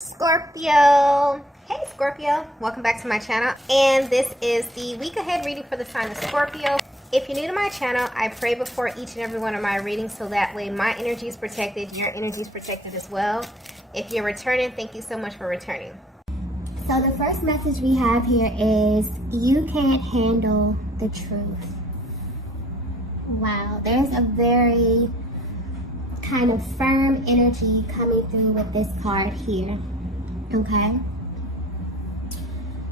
Scorpio. Hey Scorpio, welcome back to my channel, and this is the week ahead reading for the sign of Scorpio. If you're new to my channel, I pray before each and every one of my readings so that way my energy is protected, your energy is protected as well. If you're returning, thank you so much for returning. So the first message we have here is you can't handle the truth. Wow, there's a very kind of firm energy coming through with this card here, okay?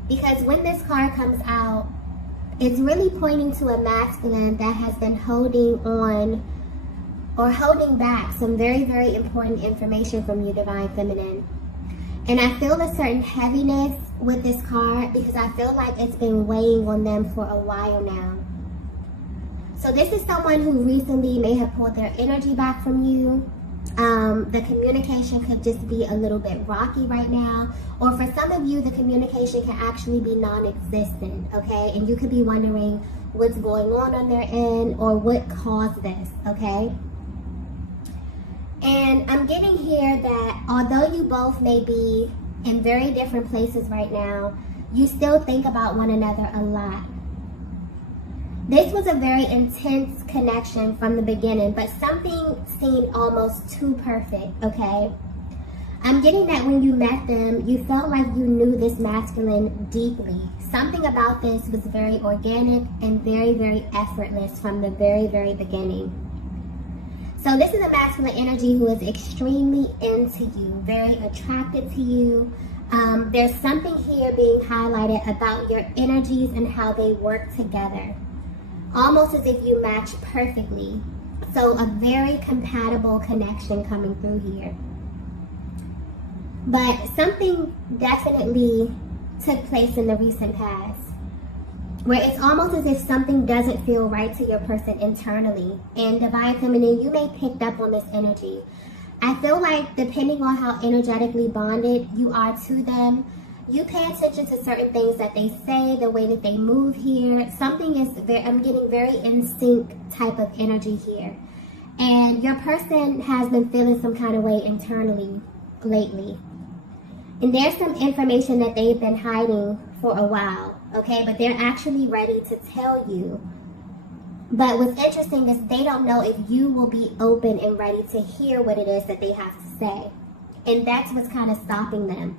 Because when this card comes out, it's really pointing to a masculine that has been holding on or holding back some very, very important information from you, Divine Feminine. And I feel a certain heaviness with this card because I feel like it's been weighing on them for a while now. So this is someone who recently may have pulled their energy back from you. The communication could just be a little bit rocky right now. Or for some of you, the communication can actually be non-existent, okay? And you could be wondering what's going on their end or what caused this, okay? And I'm getting here that although you both may be in very different places right now, you still think about one another a lot. This was a very intense connection from the beginning, but something seemed almost too perfect, okay? I'm getting that when you met them, you felt like you knew this masculine deeply. Something about this was very organic and very, very effortless from the very, very beginning. So this is a masculine energy who is extremely into you, very attracted to you. There's something here being highlighted about your energies and how they work together. Almost as if you match perfectly. So a very compatible connection coming through here. But something definitely took place in the recent past where it's almost as if something doesn't feel right to your person internally. And Divine Feminine, you may pick up on this energy. I feel like depending on how energetically bonded you are to them, you pay attention to certain things that they say, the way that they move here. Something is I'm getting very in sync type of energy here. And your person has been feeling some kind of way internally lately. And there's some information that they've been hiding for a while, okay? But they're actually ready to tell you. But what's interesting is they don't know if you will be open and ready to hear what it is that they have to say. And that's what's kind of stopping them.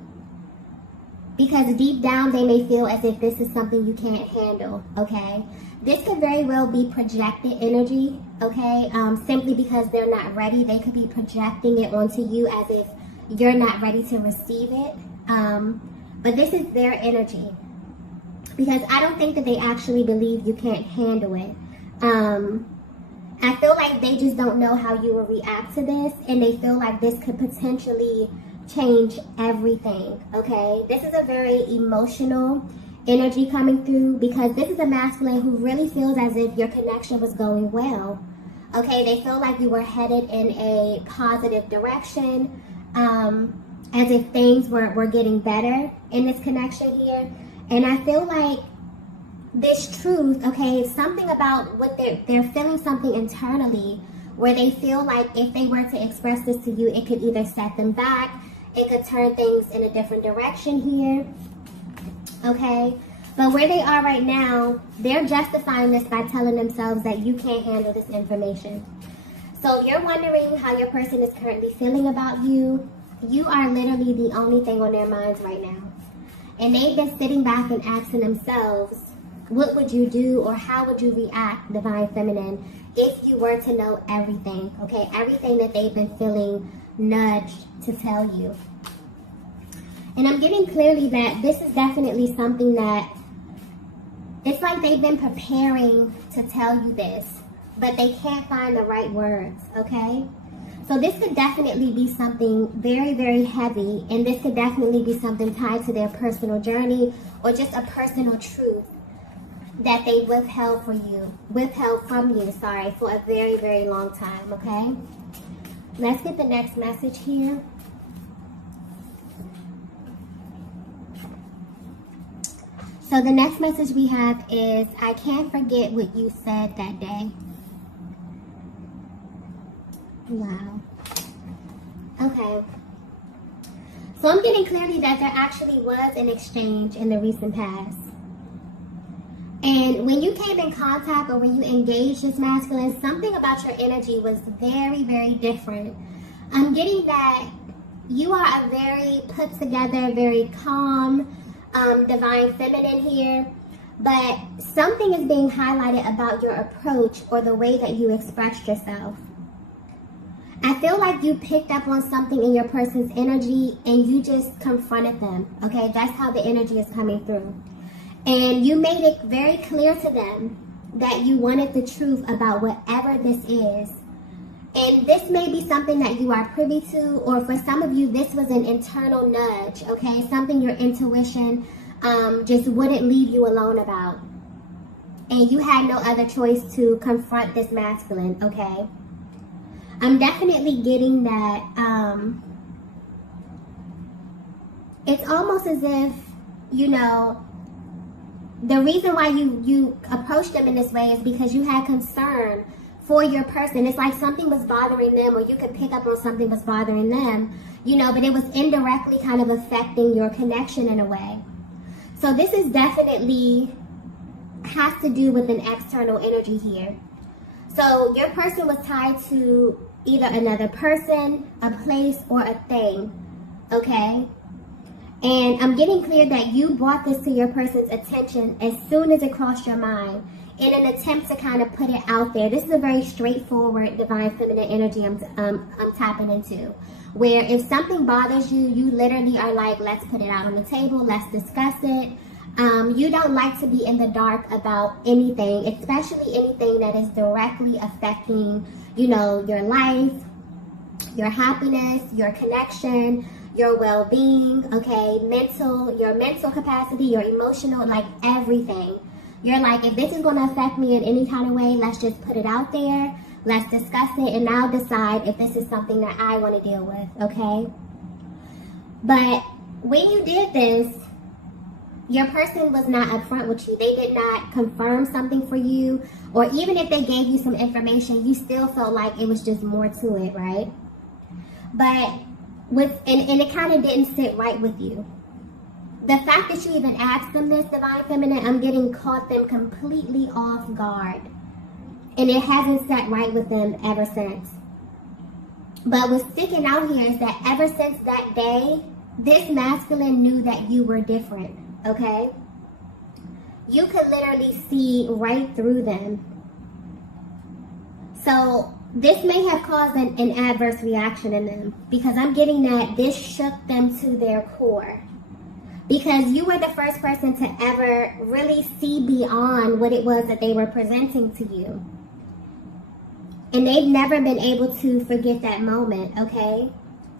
Because deep down, they may feel as if this is something you can't handle, okay? This could very well be projected energy, okay? Simply because they're not ready. They could be projecting it onto you as if you're not ready to receive it. But this is their energy. Because I don't think that they actually believe you can't handle it. I feel like they just don't know how you will react to this. And they feel like this could potentially change everything, okay? This is a very emotional energy coming through because this is a masculine who really feels as if your connection was going well, okay? They feel like you were headed in a positive direction, as if things were getting better in this connection here. And I feel like this truth, okay, something about what they're feeling something internally where they feel like if they were to express this to you, it could either set them back, it could turn things in a different direction here, okay? But where they are right now, they're justifying this by telling themselves that you can't handle this information. So if you're wondering how your person is currently feeling about you, you are literally the only thing on their minds right now. And they've been sitting back and asking themselves, what would you do or how would you react, Divine Feminine, if you were to know everything, okay? Everything that they've been feeling nudged to tell you. And I'm getting clearly that this is definitely something that it's like they've been preparing to tell you this, but they can't find the right words, okay? So this could definitely be something very, very heavy, and this could definitely be something tied to their personal journey or just a personal truth that they withheld from you, for a very, very long time, okay? Let's get the next message here. So the next message we have is, I can't forget what you said that day. Wow. Okay. So So I'm getting clearly that there actually was an exchange in the recent past. And when you came in contact or when you engaged this masculine, something about your energy was very, very different. I'm getting that you are a very put together, very calm, divine feminine here. But something is being highlighted about your approach or the way that you expressed yourself. I feel like you picked up on something in your person's energy and you just confronted them, okay? That's how the energy is coming through. And you made it very clear to them that you wanted the truth about whatever this is. And this may be something that you are privy to, or for some of you, this was an internal nudge, okay? Something your intuition just wouldn't leave you alone about. And you had no other choice to confront this masculine, okay? I'm definitely getting that it's almost as if, you know, the reason why you approached them in this way is because you had concern for your person. It's like something was bothering them, or you could pick up on something was bothering them, you know, but it was indirectly kind of affecting your connection in a way. So this is definitely has to do with an external energy here. So your person was tied to either another person, a place, or a thing, okay? And I'm getting clear that you brought this to your person's attention as soon as it crossed your mind in an attempt to kind of put it out there. This is a very straightforward divine feminine energy I'm tapping into, where if something bothers you, you literally are like, let's put it out on the table, let's discuss it. You don't like to be in the dark about anything, especially anything that is directly affecting, you know, your life, your happiness, your connection, your well-being, okay, your mental capacity, your emotional, like everything. You're like, if this is going to affect me in any kind of way, let's just put it out there, let's discuss it, and I'll decide if this is something that I want to deal with, okay? But when you did this, your person was not upfront with you. They did not confirm something for you, or even if they gave you some information, you still felt like it was just more to it, right? But and it kind of didn't sit right with you. The fact that you even asked them this, divine feminine, I'm getting caught them completely off guard, and it hasn't sat right with them ever since. But what's sticking out here is that ever since that day, this masculine knew that you were different, okay? You could literally see right through them. So this may have caused an adverse reaction in them, because I'm getting that this shook them to their core. Because you were the first person to ever really see beyond what it was that they were presenting to you. And they've never been able to forget that moment, okay?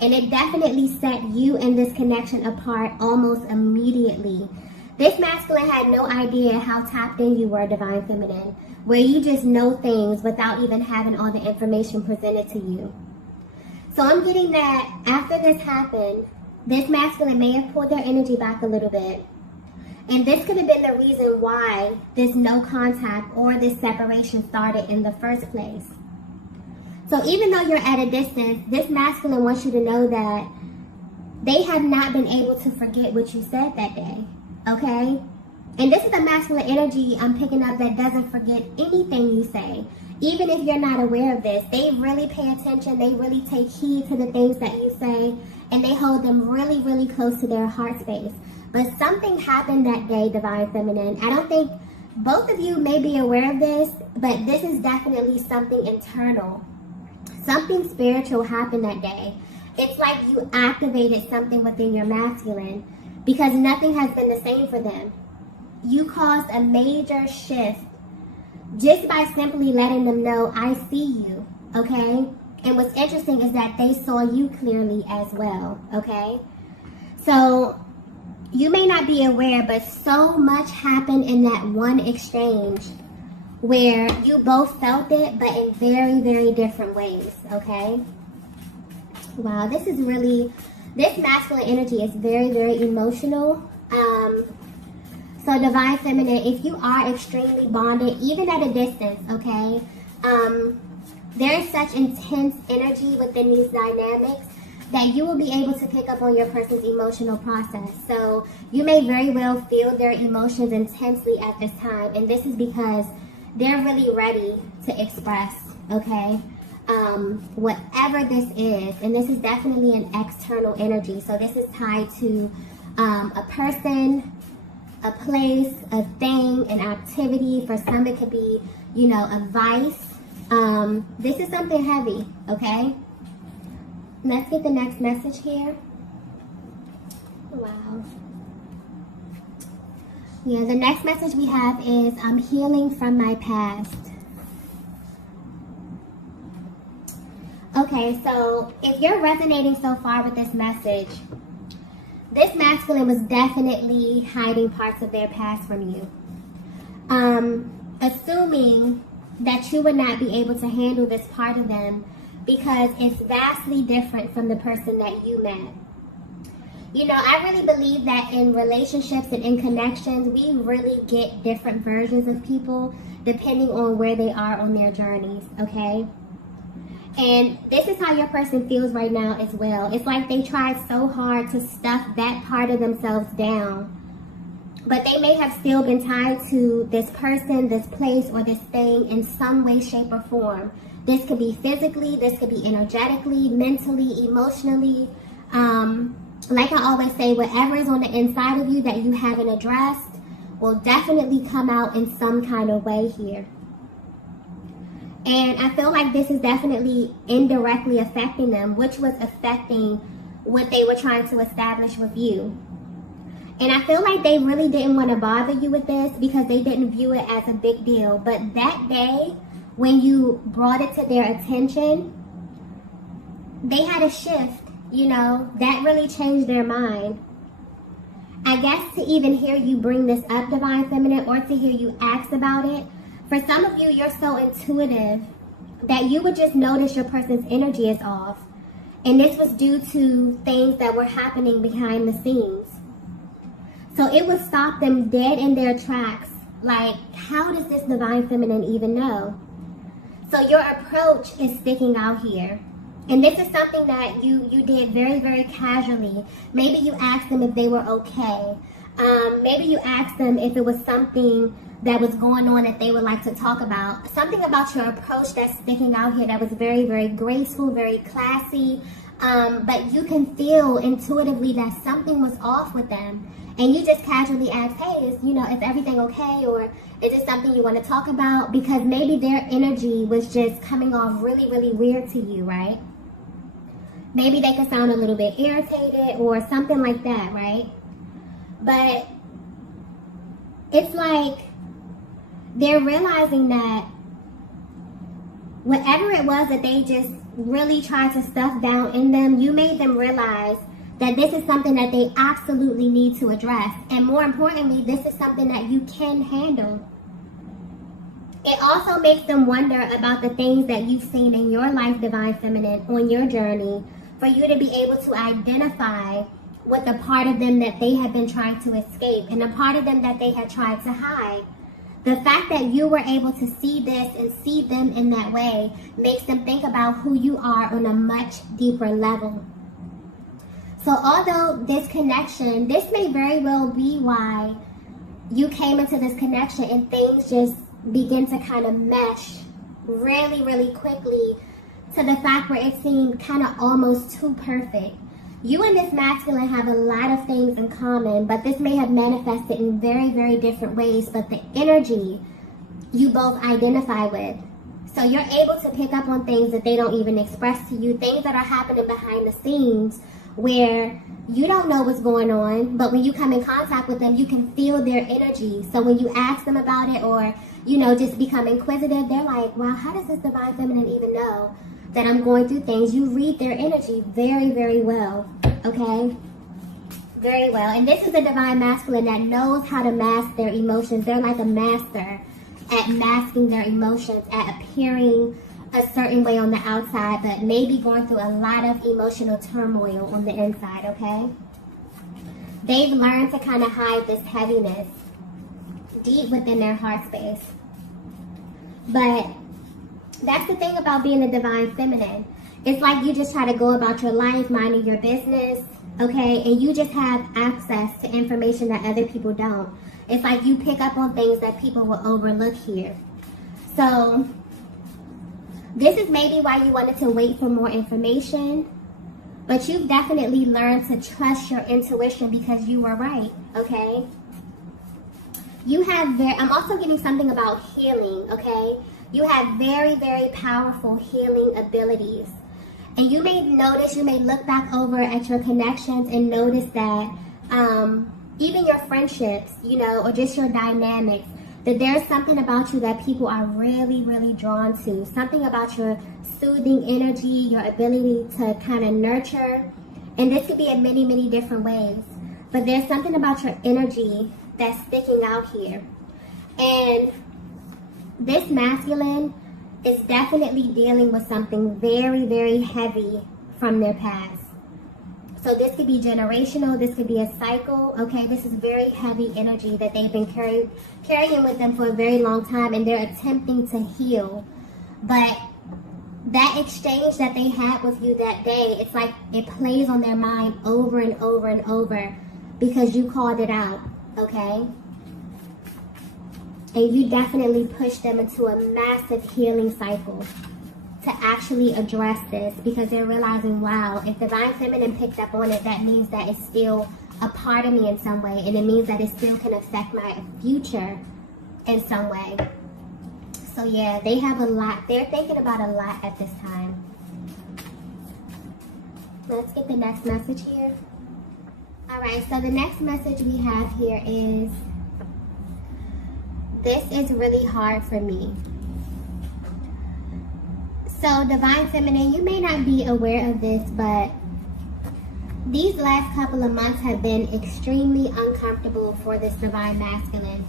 And it definitely set you and this connection apart almost immediately. This masculine had no idea how tapped in you were, divine feminine, where you just know things without even having all the information presented to you. So I'm getting that after this happened, this masculine may have pulled their energy back a little bit. And this could have been the reason why this no contact or this separation started in the first place. So even though you're at a distance, this masculine wants you to know that they have not been able to forget what you said that day, okay? And this is a masculine energy I'm picking up that doesn't forget anything you say. Even if you're not aware of this, they really pay attention, they really take heed to the things that you say, and they hold them really, really close to their heart space. But something happened that day, divine feminine. I don't think both of you may be aware of this, but this is definitely something internal. Something spiritual happened that day. It's like you activated something within your masculine, because nothing has been the same for them. You caused a major shift just by simply letting them know, I see you, okay? And what's interesting is that they saw you clearly as well, okay? So you may not be aware, but so much happened in that one exchange where you both felt it, but in very, very different ways, okay? Wow, this masculine energy is very, very emotional. So divine feminine, if you are extremely bonded, even at a distance, okay, there is such intense energy within these dynamics that you will be able to pick up on your person's emotional process. So you may very well feel their emotions intensely at this time, and this is because they're really ready to express, okay? Whatever this is, and this is definitely an external energy. So this is tied to a person, a place, a thing, an activity. For some, it could be, you know, a vice. This is something heavy, okay? Let's get the next message here. Wow. Yeah, the next message we have is, I'm healing from my past. Okay, so if you're resonating so far with this message, this masculine was definitely hiding parts of their past from you. Assuming that you would not be able to handle this part of them because it's vastly different from the person that you met. You know, I really believe that in relationships and in connections, we really get different versions of people depending on where they are on their journeys, okay? And this is how your person feels right now as well. It's like they tried so hard to stuff that part of themselves down, but they may have still been tied to this person, this place, or this thing in some way, shape, or form. This could be physically, this could be energetically, mentally, emotionally. Like I always say, whatever is on the inside of you that you haven't addressed will definitely come out in some kind of way here. And I feel like this is definitely indirectly affecting them, which was affecting what they were trying to establish with you. And I feel like they really didn't want to bother you with this because they didn't view it as a big deal. But that day, when you brought it to their attention, they had a shift, you know, that really changed their mind. I guess to even hear you bring this up, Divine Feminine, or to hear you ask about it, for some of you, you're so intuitive that you would just notice your person's energy is off. And this was due to things that were happening behind the scenes. So it would stop them dead in their tracks. Like, how does this Divine Feminine even know? So your approach is sticking out here. And this is something that you did very, very casually. Maybe you asked them if they were okay. Maybe you asked them if it was something that was going on that they would like to talk about. Something about your approach that's sticking out here that was very, very graceful, very classy. But you can feel intuitively that something was off with them. And you just casually ask, hey, is everything okay? Or is it something you want to talk about? Because maybe their energy was just coming off really, really weird to you, right? Maybe they could sound a little bit irritated or something like that, right? But it's like they're realizing that whatever it was that they just really tried to stuff down in them, you made them realize that this is something that they absolutely need to address. And more importantly, this is something that you can handle. It also makes them wonder about the things that you've seen in your life, Divine Feminine, on your journey, for you to be able to identify with the part of them that they had been trying to escape and the part of them that they had tried to hide. The fact that you were able to see this and see them in that way makes them think about who you are on a much deeper level. So although this connection, this may very well be why you came into this connection and things just begin to kind of mesh really, really quickly to the fact where it seemed kind of almost too perfect. You and this masculine have a lot of things in common, but this may have manifested in very, very different ways, but the energy you both identify with. So you're able to pick up on things that they don't even express to you, things that are happening behind the scenes where you don't know what's going on, but when you come in contact with them, you can feel their energy. So when you ask them about it or, just become inquisitive, they're like, wow, how does this Divine Feminine even know that I'm going through things? You read their energy very, very well, okay? Very well. And this is a Divine Masculine that knows how to mask their emotions. They're like a master at masking their emotions, at appearing a certain way on the outside, but maybe going through a lot of emotional turmoil on the inside, okay? They've learned to kind of hide this heaviness deep within their heart space. But that's the thing about being a Divine Feminine. It's like you just try to go about your life, minding your business, okay? And you just have access to information that other people don't. It's like you pick up on things that people will overlook here. So this is maybe why you wanted to wait for more information, but you've definitely learned to trust your intuition because you were right, okay? You have I'm also getting something about healing, okay? You have very, very powerful healing abilities. And you may notice, you may look back over at your connections and notice that even your friendships, you know, or just your dynamics, that there's something about you that people are really, really drawn to. Something about your soothing energy, your ability to kind of nurture. And this could be in many, many different ways. But there's something about your energy that's sticking out here. And this masculine is definitely dealing with something very, very heavy from their past. So this could be generational, this could be a cycle, okay? This is very heavy energy that they've been carrying with them for a very long time, and they're attempting to heal. But that exchange that they had with you that day, it's like it plays on their mind over and over and over because you called it out, okay? And you definitely push them into a massive healing cycle to actually address this because they're realizing, wow, if Divine Feminine picked up on it, that means that it's still a part of me in some way, and it means that it still can affect my future in some way. So yeah, they have a lot. They're thinking about a lot at this time. Let's get the next message here. All right, so the next message we have here is, this is really hard for me. So Divine Feminine, you may not be aware of this, but these last couple of months have been extremely uncomfortable for this Divine Masculine.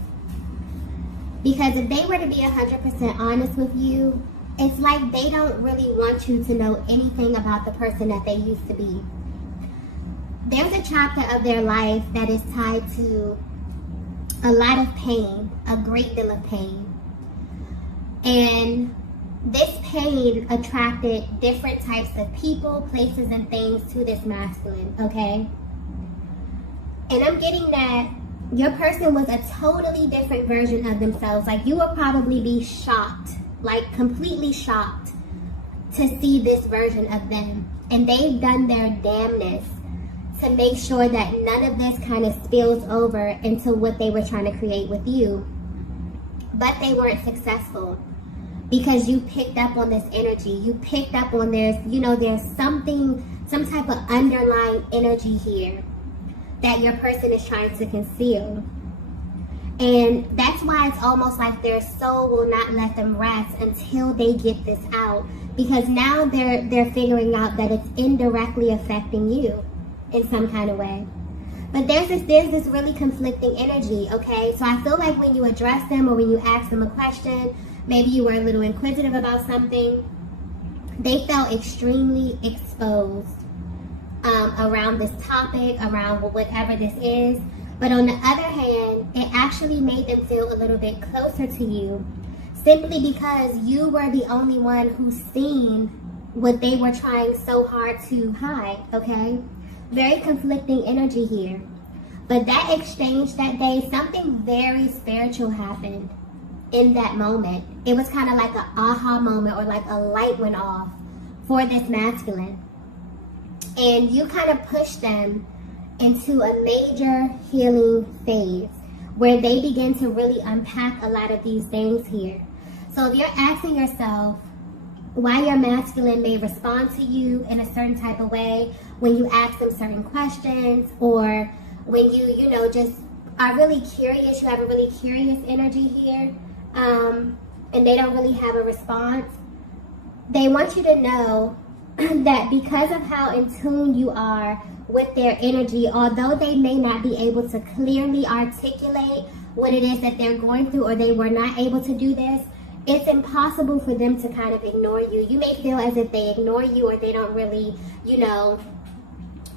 Because if they were to be 100% honest with you, it's like they don't really want you to know anything about the person that they used to be. There's a chapter of their life that is tied to a lot of pain, a great deal of pain. And this pain attracted different types of people, places, and things to this masculine, okay? And I'm getting that your person was a totally different version of themselves. Like, you will probably be shocked, like completely shocked to see this version of them. And they've done their damnness to make sure that none of this kind of spills over into what they were trying to create with you. But they weren't successful because you picked up on this energy. You picked up on there's some type of underlying energy here that your person is trying to conceal. And that's why it's almost like their soul will not let them rest until they get this out. Because now they're figuring out that it's indirectly affecting you in some kind of way. But there's this really conflicting energy, okay? So I feel like when you address them or when you ask them a question, maybe you were a little inquisitive about something, they felt extremely exposed around this topic, around whatever this is. But on the other hand, it actually made them feel a little bit closer to you simply because you were the only one who's seen what they were trying so hard to hide, okay? Very conflicting energy here. But that exchange that day, something very spiritual happened in that moment. It was kind of like an aha moment, or like a light went off for this masculine. And you kind of pushed them into a major healing phase where they begin to really unpack a lot of these things here. So if you're asking yourself why your masculine may respond to you in a certain type of way when you ask them certain questions, or when you just are really curious, you have a really curious energy here, and they don't really have a response, they want you to know that because of how in tune you are with their energy, although they may not be able to clearly articulate what it is that they're going through, or they were not able to do this, it's impossible for them to kind of ignore you. You may feel as if they ignore you, or they don't really,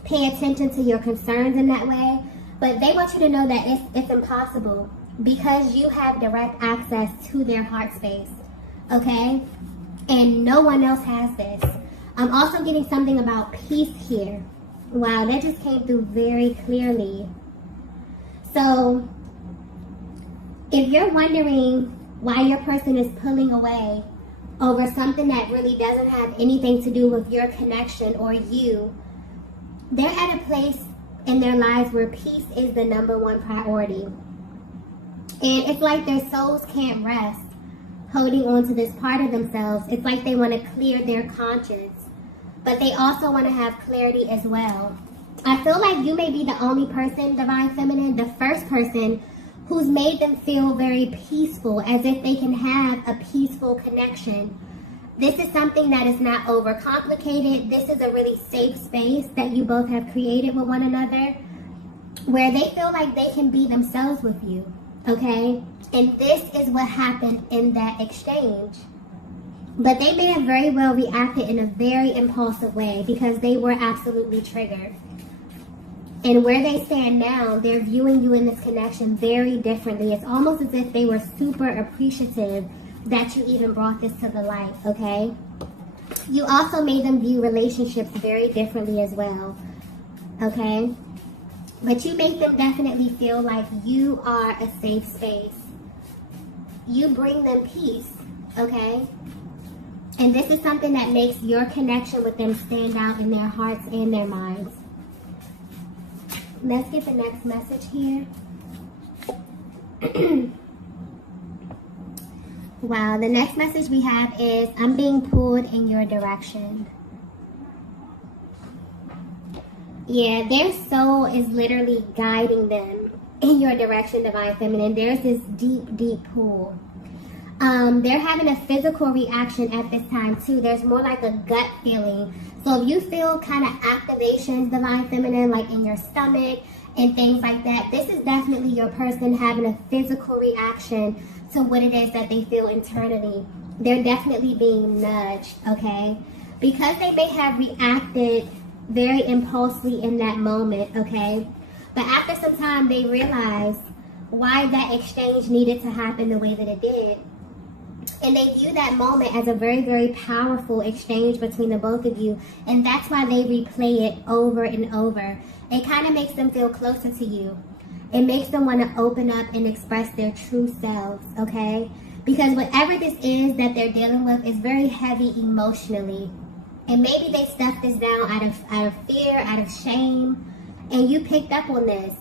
pay attention to your concerns in that way. But they want you to know that it's impossible because you have direct access to their heart space, okay? And no one else has this. I'm also getting something about peace here. Wow, that just came through very clearly. So, if you're wondering why your person is pulling away over something that really doesn't have anything to do with your connection or you, they're at a place in their lives where peace is the number one priority. And it's like their souls can't rest holding on to this part of themselves. It's like they want to clear their conscience, but they also want to have clarity as well. I feel like you may be the only person, Divine Feminine, the first person who's made them feel very peaceful, as if they can have a peaceful connection. This is something that is not overcomplicated. This is a really safe space that you both have created with one another, where they feel like they can be themselves with you, okay? And this is what happened in that exchange. But they may have very well reacted in a very impulsive way because they were absolutely triggered. And where they stand now, they're viewing you in this connection very differently. It's almost as if they were super appreciative that you even brought this to the light, okay? You also made them view relationships very differently as well, okay? But you make them definitely feel like you are a safe space. You bring them peace, okay? And this is something that makes your connection with them stand out in their hearts and their minds. Let's get the next message here. Wow, the next message we have is, I'm being pulled in your direction. Yeah, their soul is literally guiding them in your direction, Divine Feminine. There's this deep, deep pull. They're having a physical reaction at this time too. There's more like a gut feeling. So if you feel kind of activations, Divine Feminine, like in your stomach and things like that, this is definitely your person having a physical reaction to what it is that they feel internally. They're definitely being nudged, okay? Because they may have reacted very impulsively in that moment, okay? But after some time, they realize why that exchange needed to happen the way that it did. And they view that moment as a very, very powerful exchange between the both of you. And that's why they replay it over and over. It kind of makes them feel closer to you. It makes them want to open up and express their true selves, okay? Because whatever this is that they're dealing with is very heavy emotionally. And maybe they stuffed this down out of fear, out of shame. And you picked up on this.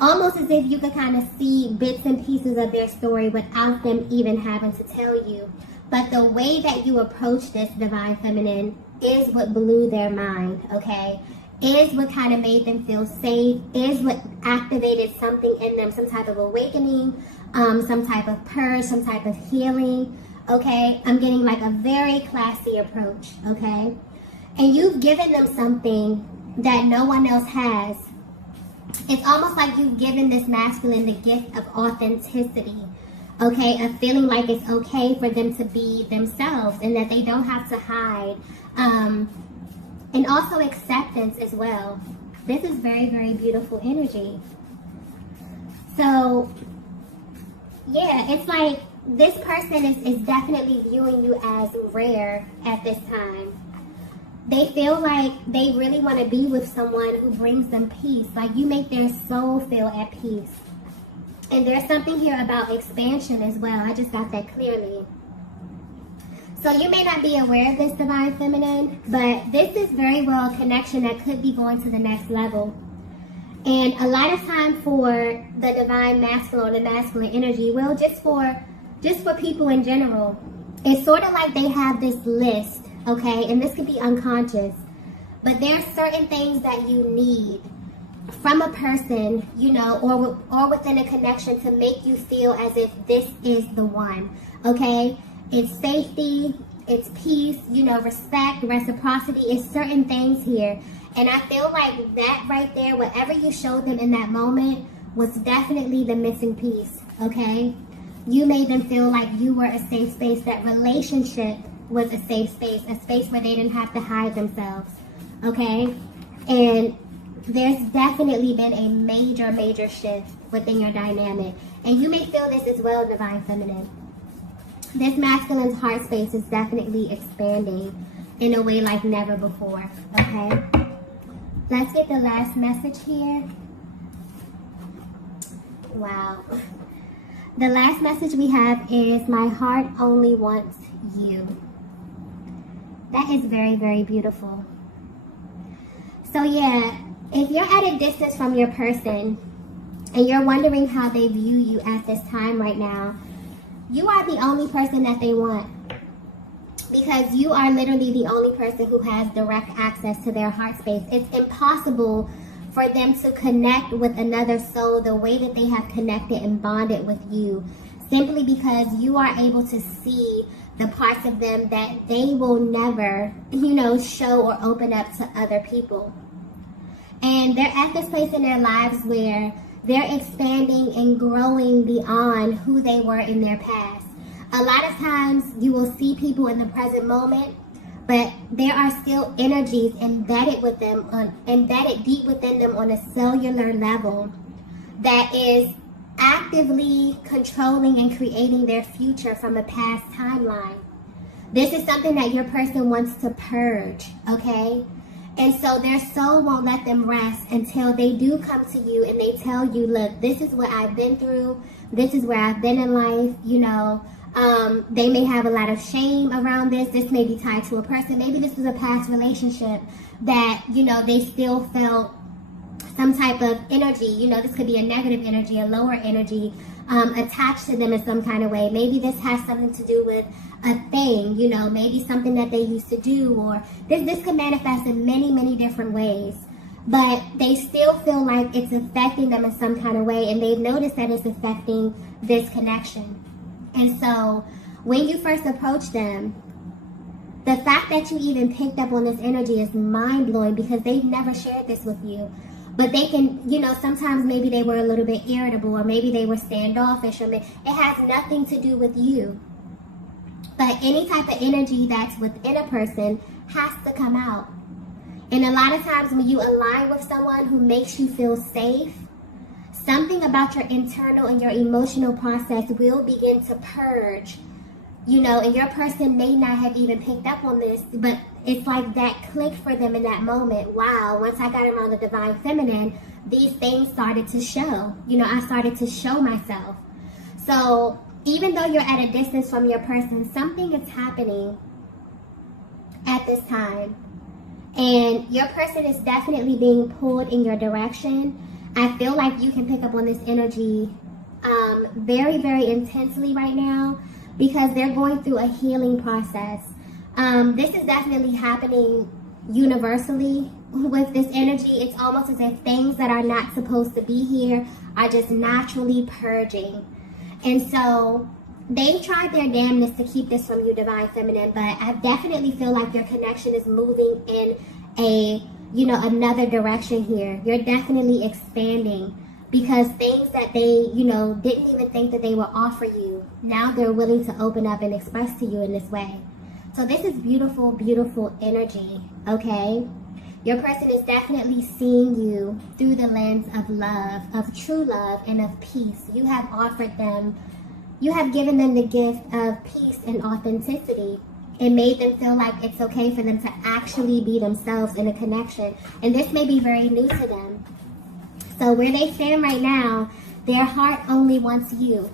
Almost as if you could kind of see bits and pieces of their story without them even having to tell you. But the way that you approach this, Divine Feminine, is what blew their mind, okay? Is what kind of made them feel safe, is what activated something in them, some type of awakening, some type of purge, some type of healing, okay? I'm getting like a very classy approach, okay? And you've given them something that no one else has. It's almost like you've given this masculine the gift of authenticity, okay? Of feeling like it's okay for them to be themselves and that they don't have to hide. And also acceptance as well. This is very, very beautiful energy. So, yeah, it's like this person is definitely viewing you as rare at this time. They feel like they really want to be with someone who brings them peace. Like you make their soul feel at peace. And there's something here about expansion as well. I just got that clearly. So you may not be aware of this, Divine Feminine, but this is very well a connection that could be going to the next level. And a lot of time for the Divine Masculine or the masculine energy, well, just for people in general, it's sort of like they have this list, okay? And this could be unconscious, but there are certain things that you need from a person, you know, or within a connection to make you feel as if this is the one, okay? It's safety, it's peace, you know, respect, reciprocity. It's certain things here. And I feel like that right there, whatever you showed them in that moment, was definitely the missing piece, okay? You made them feel like you were a safe space. That relationship was a safe space where they didn't have to hide themselves, okay? And there's definitely been a major, major shift within your dynamic. And you may feel this as well, Divine Feminine. This masculine's heart space is definitely expanding. in a way like never before, okay? Let's get the last message here. Wow. The last message we have is, my heart only wants you. That is very, very beautiful. So yeah, if you're at a distance from your person and you're wondering how they view you at this time right now, you are the only person that they want. Because you are literally the only person who has direct access to their heart space. It's impossible for them to connect with another soul the way that they have connected and bonded with you, simply because you are able to see the parts of them that they will never, show or open up to other people. And they're at this place in their lives where they're expanding and growing beyond who they were in their past. A lot of times you will see people in the present moment, but there are still energies embedded deep within them on a cellular level that is actively controlling and creating their future from a past timeline. This is something that your person wants to purge, okay? And so their soul won't let them rest until they do come to you and they tell you, look, this is what I've been through. This is where I've been in life, They may have a lot of shame around this. This may be tied to a person. Maybe this was a past relationship that, they still felt some type of energy. This could be a negative energy, a lower energy attached to them in some kind of way. Maybe this has something to do with a thing, maybe something that they used to do, or this could manifest in many, many different ways. But they still feel like it's affecting them in some kind of way, and they've noticed that it's affecting this connection. And so when you first approach them, the fact that you even picked up on this energy is mind-blowing, because they've never shared this with you. But they can, sometimes maybe they were a little bit irritable, or maybe they were standoffish, or it has nothing to do with you. But any type of energy that's within a person has to come out. And a lot of times when you align with someone who makes you feel safe, something about your internal and your emotional process will begin to purge, and your person may not have even picked up on this, but it's like that clicked for them in that moment. Wow, once I got around the divine feminine, these things started to show. I started to show myself. So even though you're at a distance from your person, something is happening at this time. And your person is definitely being pulled in your direction. I feel like you can pick up on this energy very, very intensely right now, because they're going through a healing process. This is definitely happening universally with this energy. It's almost as if things that are not supposed to be here are just naturally purging. And so they tried their damnedest to keep this from you, Divine Feminine, but I definitely feel like your connection is moving in another direction here. You're definitely expanding, because things that they, didn't even think that they would offer you, now they're willing to open up and express to you in this way. So this is beautiful, beautiful energy, okay? Your person is definitely seeing you through the lens of love, of true love, and of peace. You have offered them, you have given them the gift of peace and authenticity. It made them feel like it's okay for them to actually be themselves in a connection. And this may be very new to them. So where they stand right now, their heart only wants you.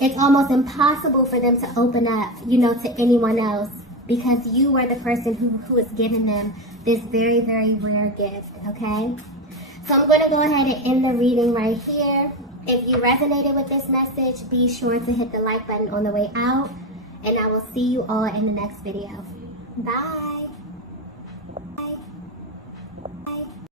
It's almost impossible for them to open up, to anyone else, because you are the person who has given them this very, very rare gift, okay? So I'm going to go ahead and end the reading right here. If you resonated with this message, be sure to hit the like button on the way out, and I will see you all in the next video. Bye.